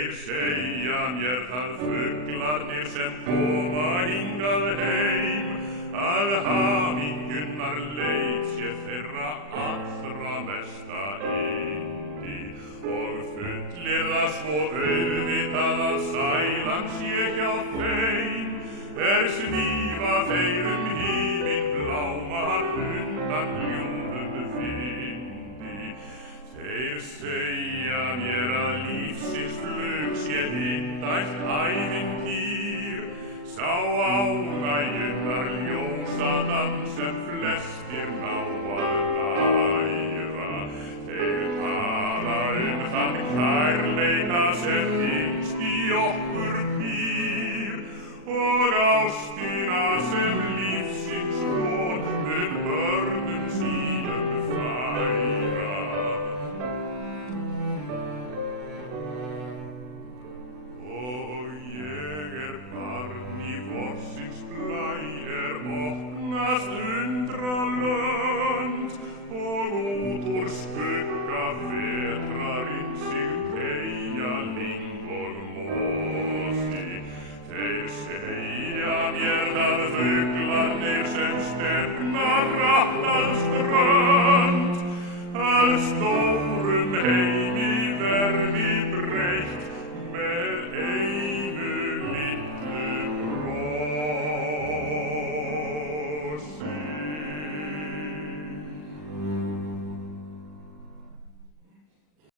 Þeir segja mér þann fuglarnir sem koma hingað heim að hamingjunar leit sé þeirra allra mesta yndi og fullyrða svo auðvitað að sælan sé hjá þeim svífa þeir himinn bláma undan ljúfum vindi. Þeir segja mér að lífsins flug sé indælt ævintýr, sá ánægjunnar ljósadans sem flestir ná að læra. Þeir tala þann kærleika sem innst í okkur býr og ástina sem lífsins von mun börnum sínum færa. Og ég barn í vorsins blæ, ótt